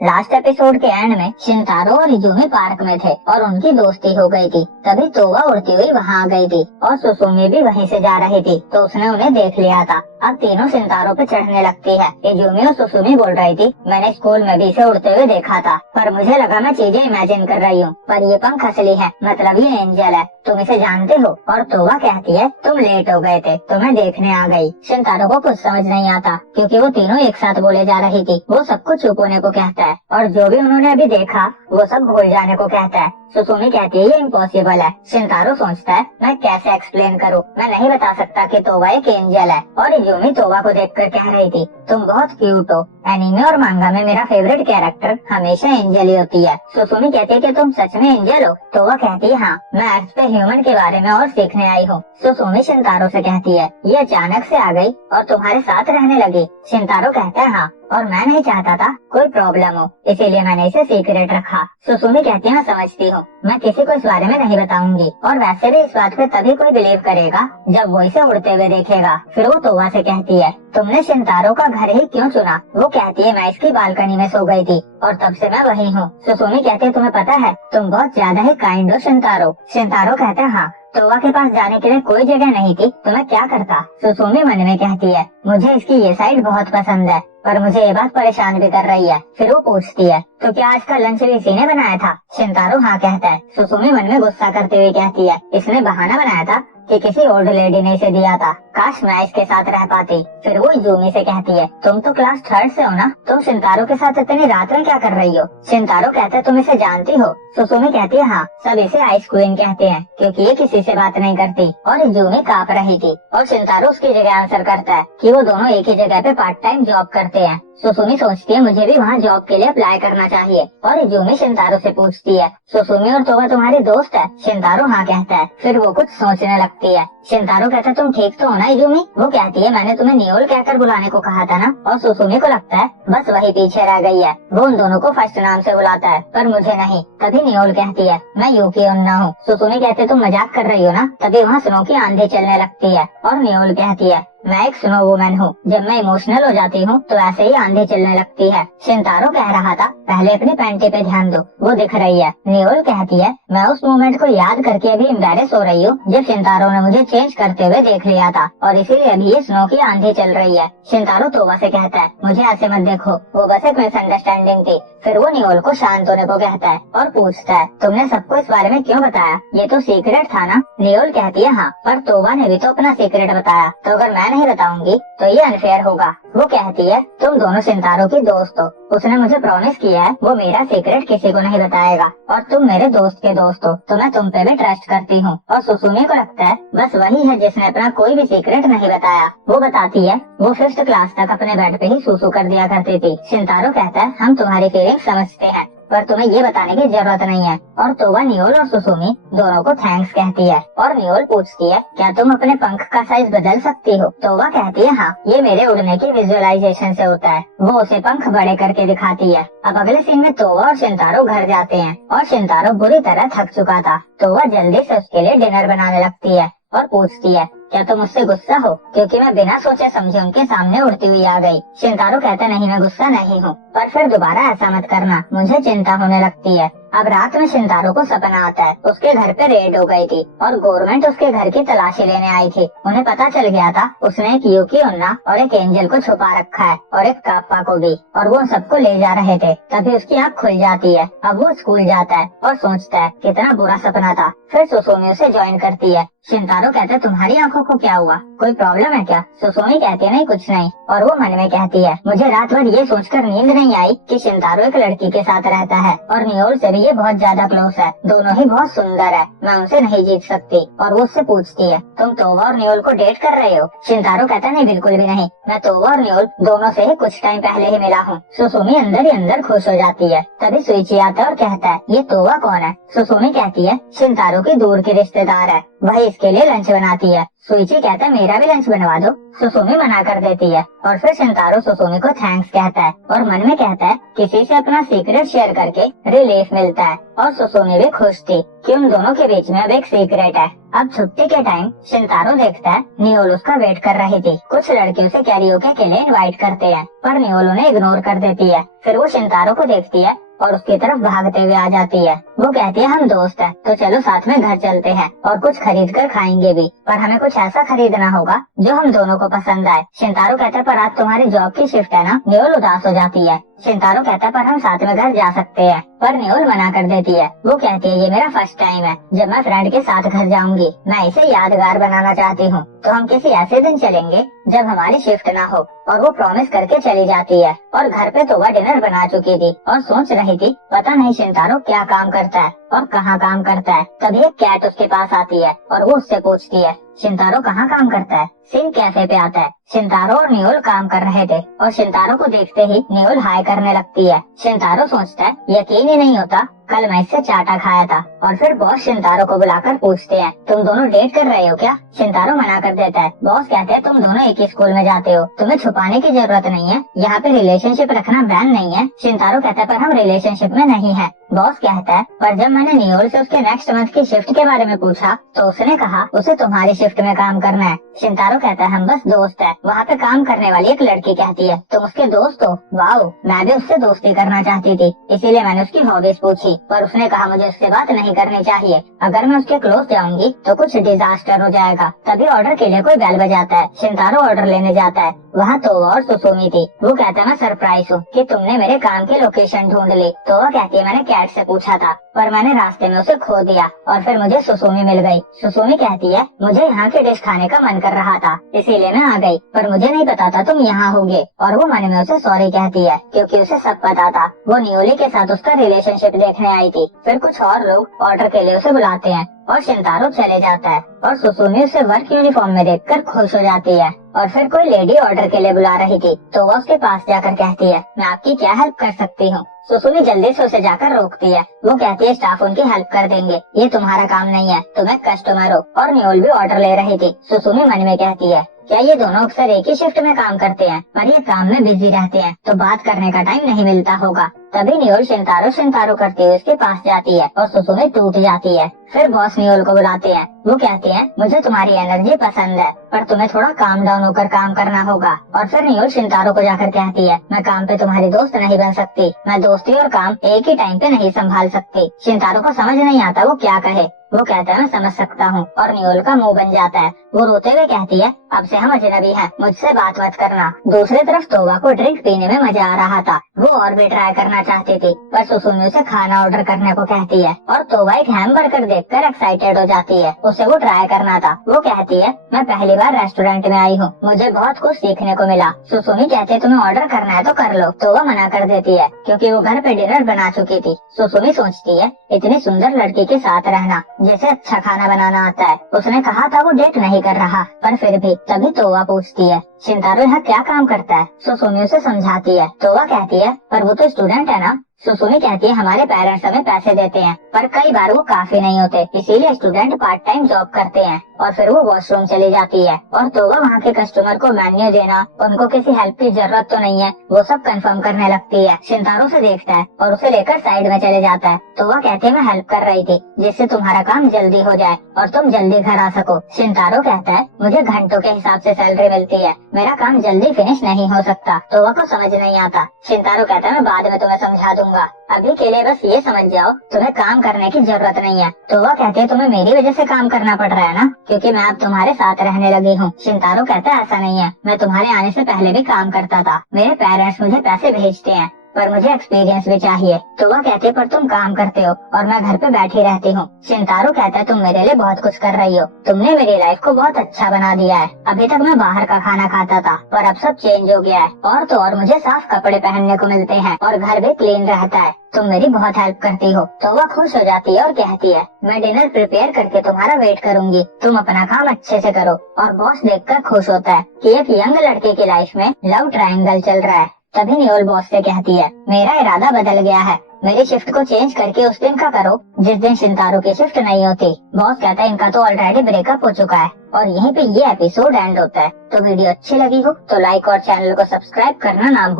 Last episode के and में शिनतारो और इजुमी पार्क में थे और उनकी दोस्ती हो गई थी। तभी तोवा उड़ती हुई वहाँ आ गई थी और सुसुमी भी वहीं से जा रही थी, तो उसने उन्हें देख लिया था। अब तीनों शिनतारो पे चढ़ने लगती है। इजुमी और सुसुमी बोल रही थी, मैंने स्कूल में भी इसे उड़ते हुए देखा था, पर मुझे लगा मैं चीजें इमेजिन कर रही हूँ, पर ये पंख असली है, मतलब ये एंजल है, तुम इसे जानते हो। और तोवा कहती है, तुम लेट हो गए थे तो मैं देखने आ गई। शिनतारो को कुछ समझ नहीं आता क्योंकि वो तीनों एक साथ बोले जा रही थी। वो सब कुछ चुप होने को कहता है और जो भी उन्होंने अभी देखा वो सब भूल जाने को कहता है। सुसुमी कहती है, ये इम्पॉसिबल है। शिनतारो सोचता है, मैं कैसे एक्सप्लेन करूँ, मैं नहीं बता सकता कि तोवा एक एंजल है। और इजुमी तोवा को देखकर कह रही थी, तुम बहुत क्यूट हो, एनीमे और मांगा में मेरा फेवरेट कैरेक्टर हमेशा एंजल ही होती है। सुसुमी कहती है कि तुम सच में एंजल हो। तोवा कहती है, हाँ, मैं अर्थ पे ह्यूमन के बारे में और सीखने आई हूँ। सुसुमी शिनतारो से कहती है, ये अचानक से आ गई और तुम्हारे साथ रहने लगी। शिनतारो कहता है, हाँ, और मैं नहीं चाहता था कोई प्रॉब्लम हो, इसीलिए मैंने इसे सीक्रेट रखा। सुसुमी कहती है, मैं समझती हूँ, मैं किसी को इस बारे में नहीं बताऊंगी, और वैसे भी इस बात पे तभी कोई बिलीव करेगा जब वो इसे उड़ते हुए देखेगा। फिर वो तोवा से कहती है, तुमने शिनतारो का घर ही क्यों चुना? वो कहती है, मैं इसकी बालकनी में सो गई थी और तब से मैं वही हूँ। सुसुमी कहती है, तुम्हें पता है तुम बहुत ज्यादा ही काइंड हो शिनतारो। शिनतारो कहता है, हाँ, तोवा के पास जाने के लिए कोई जगह नहीं थी तो मैं क्या करता। सुसुमी मन में कहती है, मुझे इसकी ये साइड बहुत पसंद है, पर मुझे ये बात परेशान भी कर रही है। फिर वो पूछती है, तो क्या आज का लंच भी इसी ने बनाया था? शिनतारो हाँ कहता है। सुसुमी मन में गुस्सा करते हुए कहती है, इसने बहाना बनाया था कि किसी ओल्ड लेडी ने इसे दिया था, काश मैं इसके साथ रह पाती। फिर वो इजुमी से कहती है, तुम तो क्लास 3rd से हो ना, तुम शिनतारो के साथ इतनी रात में क्या कर रही हो? शिनतारो कहता है, तुम इसे जानती हो? सुसुमी कहती है, हाँ, सब इसे आइस क्वीन कहते हैं क्योंकि ये किसी से बात नहीं करती। और इजुमी कांप रही थी और शिनतारो उसकी जगह आंसर करता है कि वो दोनों एक ही जगह पे पार्ट टाइम जॉब करते हैं। सुसुमी सोचती है, मुझे भी वहाँ जॉब के लिए अप्लाई करना चाहिए। और इजुमी शिनतारो से पूछती है, सुसुमी और तोवा तुम्हारी दोस्त है? शिनतारो हाँ कहता है। फिर वो कुछ सोचने लगती है। शिनतारो कहता है, तुम ठीक तो हो ना इजुमी? वो कहती है, मैंने तुम्हें नियोल कहकर बुलाने को कहा था ना? और सुसुमी को लगता है बस वही पीछे रह गई है। वो उन दोनों को फर्स्ट नाम से बुलाता है, पर मुझे नहीं। तभी नियोल कहती है, मैं यूकी उन्ना हूँ। सुसुमी कहते, तुम मजाक कर रही हो ना? तभी वहाँ स्नो की आंधी चलने लगती है और नियोल कहती है, मैं एक स्नो वुमन हूँ, जब मैं इमोशनल हो जाती हूँ तो ऐसे ही आंधी चलने लगती है। शिनतारो कह रहा था, पहले अपनी पैंटी पे ध्यान दो, वो दिख रही है। नियोल कहती है, मैं उस मोमेंट को याद करके अभी एम्बैरेस हो रही हूँ जब शिनतारो ने मुझे चेंज करते हुए देख लिया था और इसीलिए अभी ये स्नो की आंधी चल रही है। शिनतारो तोवा से कहता है, मुझे ऐसे मत देखो, वो बस एक मिसअंडरस्टैंडिंग थी। फिर वो नियोल को शांत होने को कहता है और पूछता है, तुमने सबको इस बारे में क्यों बताया? ये तो सीक्रेट था ना? नियोल कहती है, हाँ, पर तोवा ने भी तो अपना सीक्रेट बताया, तो अगर मैं नहीं बताऊंगी तो ये अनफेयर होगा। वो कहती है, तुम दोनों शिनतारो की दोस्त हो, उसने मुझे प्रॉमिस किया है वो मेरा सीक्रेट किसी को नहीं बताएगा, और तुम मेरे दोस्त के दोस्त हो तो मैं तुम पे भी ट्रस्ट करती हूँ। और सुसुमी को लगता है बस वही है जिसने अपना कोई भी सीक्रेट नहीं बताया। वो बताती है, वो 5th क्लास तक अपने बेड पे ही सूसू कर दिया करती थी। शिनतारो कहता है, हम तुम्हारी फीलिंग समझते हैं, पर तुम्हें ये बताने की जरूरत नहीं है। और तोवा नियोल और सुसुमी दोनों को थैंक्स कहती है। और नियोल पूछती है, क्या तुम अपने पंख का साइज बदल सकती हो? तोवा कहती है, हाँ, ये मेरे उड़ने की विजुअलाइजेशन से होता है। वो उसे पंख बड़े करके दिखाती है। अब अगले सीन में तोवा और शिनतारो घर जाते हैं और शिनतारो बुरी तरह थक चुका था। तोवा जल्दी से उसके लिए डिनर बनाने लगती है और पूछती है, क्या तुम मुझसे गुस्सा हो क्योंकि मैं बिना सोचे समझे उनके सामने उड़ती हुई आ गई? शिनतारो कहता, नहीं, मैं गुस्सा नहीं हूँ, पर फिर दोबारा ऐसा मत करना, मुझे चिंता होने लगती है। अब रात में शिनतारो को सपना आता है, उसके घर पे रेड हो गई थी और गवर्नमेंट उसके घर की तलाशी लेने आई थी। उन्हें पता चल गया था उसने एक यूकी उन्ना और एक एंजल को छुपा रखा है और एक काप्पा को भी, और वो सबको ले जा रहे थे। तभी उसकी आँख खुल जाती है। अब वो स्कूल जाता है और सोचता है कितना बुरा सपना था। फिर सुसुमी उसे ज्वाइन करती है। शिनतारो कहता है, तुम्हारी आंखों को क्या हुआ, कोई प्रॉब्लम है क्या? सुसुमी कहती है, नहीं, कुछ नहीं। और वो मन में कहती है, मुझे रात भर ये सोचकर नींद नहीं आई कि शिनतारो एक लड़की के साथ रहता है और नियोल से भी ये बहुत ज्यादा क्लोज है, दोनों ही बहुत सुंदर है, मैं उनसे नहीं जीत सकती। और वो उससे पूछती है, तुम तोवा और नियोल को डेट कर रहे हो? शिनतारो कहता है, नहीं, बिल्कुल भी नहीं, मैं तोवा और नियोल दोनों से ही कुछ टाइम पहले ही मिला हूँ। सुसुमी अंदर ही अंदर खुश हो जाती है। तभी सुइची आता है और कहता है, ये तोवा कौन है? सुसुमी कहती है, शिनतारो की दूर की रिश्तेदार है। वही इसके लिए लंच बनाती है। सुइची कहता है मेरा भी लंच बनवा दो। सुसुमी मना कर देती है और फिर शिनतारो सुसुमी को थैंक्स कहता है और मन में कहता है किसी से अपना सीक्रेट शेयर करके रिलीफ मिलता है। और सुसुमी भी खुश थी कि उन दोनों के बीच में अब एक सीक्रेट है। अब छुट्टी के टाइम शिनतारो देखता है नियोल उसका वेट कर रही थी। कुछ लड़कियों से कैरियोके के लिए इनवाइट करते हैं पर नियोल उन्हें इग्नोर कर देती है। फिर वो शिनतारो को देखती है और उसकी तरफ भागते हुए आ जाती है। वो कहती है हम दोस्त हैं तो चलो साथ में घर चलते हैं और कुछ खरीद कर खाएंगे भी, पर हमें कुछ ऐसा खरीदना होगा जो हम दोनों को पसंद आए। शिनतारो कहता है पर आज तुम्हारी जॉब की शिफ्ट है ना। नियोल उदास हो जाती है। शिनतारो कहता है पर हम साथ में घर जा सकते हैं, पर नियोल मना कर देती है। वो कहती है ये मेरा फर्स्ट टाइम है जब मैं फ्रेंड के साथ घर जाऊंगी, मैं इसे यादगार बनाना चाहती हूँ, तो हम किसी ऐसे दिन चलेंगे जब हमारी शिफ्ट ना हो। और वो प्रॉमिस करके चली जाती है। और घर पे तो वह डिनर बना चुकी थी और सोच रही थी पता नहीं शिनतारो क्या काम करता है और कहाँ काम करता है। तभी एक कैट उसके पास आती है और वो उससे पूछती है शिनतारो कहाँ काम करता है। सिन कैफे पे आता है। शिनतारो और नियोल काम कर रहे थे और शिनतारो को देखते ही नियोल हाय करने लगती है। शिनतारो सोचता है यकीन ही नहीं होता कल मैं इससे चाटा खाया था। और फिर बॉस शिनतारो को बुलाकर पूछते हैं तुम दोनों डेट कर रहे हो क्या। शिनतारो मना कर देता है। बॉस कहते हैं तुम दोनों एक ही स्कूल में जाते हो, तुम्हें छुपाने की जरूरत नहीं है, यहाँ पे रिलेशनशिप रखना बैन नहीं है। शिनतारो कहता है पर हम रिलेशनशिप में नहीं है। बॉस कहता है पर जब मैंने नियोल से उसके नेक्स्ट मंथ की शिफ्ट के बारे में पूछा तो उसने कहा उसे तुम्हारी शिफ्ट में काम करना है। शिनतारो कहता है हम बस दोस्त है। वहाँ पे काम करने वाली एक लड़की कहती है तुम उसके दोस्त हो। वाओ, मैं भी उससे दोस्ती करना चाहती थी, इसीलिए मैंने उसकी हॉबीज पूछी, पर उसने कहा मुझे उससे बात नहीं करनी चाहिए, अगर मैं उसके क्लोज जाऊंगी तो कुछ डिजास्टर हो जाएगा। तभी ऑर्डर के लिए कोई बेल बजाता है। शिनतारो ऑर्डर लेने जाता है। वहाँ तोवा और सुसुमी थी। वो कहता है मैं सरप्राइज हूँ कि तुमने मेरे काम की लोकेशन ढूंढ ली। तोवा कहती है मैंने कैट से पूछा था पर मैंने रास्ते में उसे खो दिया और फिर मुझे सुसुमी मिल गई। सुसुमी कहती है मुझे यहाँ की डिश खाने का मन कर रहा था इसीलिए मैं आ गई, पर मुझे नहीं पता था तुम यहाँ होगे। और वो मन में उसे सॉरी कहती है क्योंकि उसे सब पता था। वो नियोली के साथ उसका रिलेशनशिप देखने आई थी। फिर कुछ और लोग ऑर्डर के लिए उसे बुलाते हैं और शिनतारो चले जाता है और सुसुमी उसे वर्क यूनिफॉर्म में देखकर खुश हो जाती है। और फिर कोई लेडी ऑर्डर के लिए बुला रही थी तो वो उसके पास जाकर कहती है मैं आपकी क्या हेल्प कर सकती हूँ। सुसुमी जल्दी से उसे जाकर रोकती है। वो कहती है स्टाफ उनकी हेल्प कर देंगे, ये तुम्हारा काम नहीं है, तुम एक कस्टमर हो। और नियोल भी ऑर्डर ले रही थी। सुसुमी मन में कहती है क्या ये दोनों अक्सर एक ही शिफ्ट में काम करते हैं, पर ये काम में बिजी रहते हैं तो बात करने का टाइम नहीं मिलता होगा। तभी नियोल शिनतारो करते हुए उसके पास जाती है और सुसुमी टूट जाती है। फिर बॉस नियोल को बुलाते हैं। वो कहते हैं मुझे तुम्हारी एनर्जी पसंद है पर तुम्हें थोड़ा काम डाउन होकर काम करना होगा। और फिर नियोल शिनतारो को जाकर कहती है मैं काम पे तुम्हारी दोस्त नहीं बन सकती, मैं दोस्ती और काम एक ही टाइम पे नहीं संभाल सकती। शिनतारो को समझ नहीं आता वो क्या कहे। वो कहता है मैं समझ सकता हूँ और नियोल का मुंह बन जाता है। वो रोते हुए कहती है अब से हम अजनबी हैं, मुझसे बात मत करना। दूसरी तरफ तोवा को ड्रिंक पीने में मजा आ रहा था। वो और भी ट्राई करना चाहती थी पर सुसुमी उसे खाना ऑर्डर करने को कहती है और तोवा एक हैमबर्गर देखकर एक्साइटेड हो जाती है। उसे वो ट्राई करना था। वो कहती है मैं पहली बार रेस्टोरेंट में आई हूँ, मुझे बहुत कुछ सीखने को मिला। सुसुमी कहती है तुम्हें ऑर्डर करना है तो कर लो। तोवा मना कर देती है क्योंकि वो घर पे डिनर बना चुकी थी। सुसुमी सोचती है इतनी सुंदर लड़की के साथ रहना जिसे अच्छा खाना बनाना आता है। उसने कहा था वो डेट नहीं कर रहा पर फिर भी। तभी तोवा पूछती है शिनतारो यहाँ क्या काम करता है। सुसुमी उसे समझाती है। तोवा कहती है पर वो तो स्टूडेंट है ना। सुसुमी कहती है हमारे पेरेंट्स हमें पैसे देते हैं पर कई बार वो काफी नहीं होते, इसीलिए स्टूडेंट पार्ट टाइम जॉब करते हैं। और फिर वो वॉशरूम चली जाती है और तोवा वहाँ के कस्टमर को मेन्यू देना, उनको किसी हेल्प की जरूरत तो नहीं है, वो सब कंफर्म करने लगती है। शिनतारो से देखता है और उसे लेकर साइड में चले जाता है। तोवा कहती है मैं हेल्प कर रही थी जिससे तुम्हारा काम जल्दी हो जाए और तुम जल्दी घर आ सको। शिनतारो कहता है मुझे घंटों के हिसाब से सैलरी मिलती है, मेरा काम जल्दी फिनिश नहीं हो सकता। तोवा को समझ नहीं आता। शिनतारो कहता है मैं बाद में तुम्हें समझा दूंगा, अभी के लिए बस ये समझ जाओ तुम्हें काम करने की जरूरत नहीं है। तोवा कहती है तुम्हें मेरी वजह से काम करना पड़ रहा है ना, क्योंकि मैं अब तुम्हारे साथ रहने लगी हूँ। शिनतारो कहता है ऐसा नहीं है, मैं तुम्हारे आने से पहले भी काम करता था, मेरे पेरेंट्स मुझे पैसे भेजते हैं पर मुझे एक्सपीरियंस भी चाहिए। तोवा कहती है पर तुम काम करते हो और मैं घर पे बैठी रहती हूँ। शिनतारो कहता है तुम मेरे लिए बहुत कुछ कर रही हो, तुमने मेरी लाइफ को बहुत अच्छा बना दिया है। अभी तक मैं बाहर का खाना खाता था पर अब सब चेंज हो गया है और तो और मुझे साफ कपड़े पहनने को मिलते हैं और घर भी क्लीन रहता है। तुम मेरी बहुत हेल्प करती हो। तो वह खुश हो जाती है और कहती है मैं डिनर प्रिपेयर करके तुम्हारा वेट करूंगी, तुम अपना काम अच्छे से करो। और बॉस देखकर खुश होता है कि एक यंग लड़के की लाइफ में लव ट्रायंगल चल रहा है। तभी नियोल बॉस से कहती है मेरा इरादा बदल गया है, मेरी शिफ्ट को चेंज करके उस दिन का करो जिस दिन शिनतारो की शिफ्ट नहीं होती। बॉस कहता है इनका तो ऑलरेडी ब्रेकअप हो चुका है। और यहीं पे ये एपिसोड एंड होता है। तो वीडियो अच्छी लगी हो तो लाइक और चैनल को सब्सक्राइब करना ना भूलें।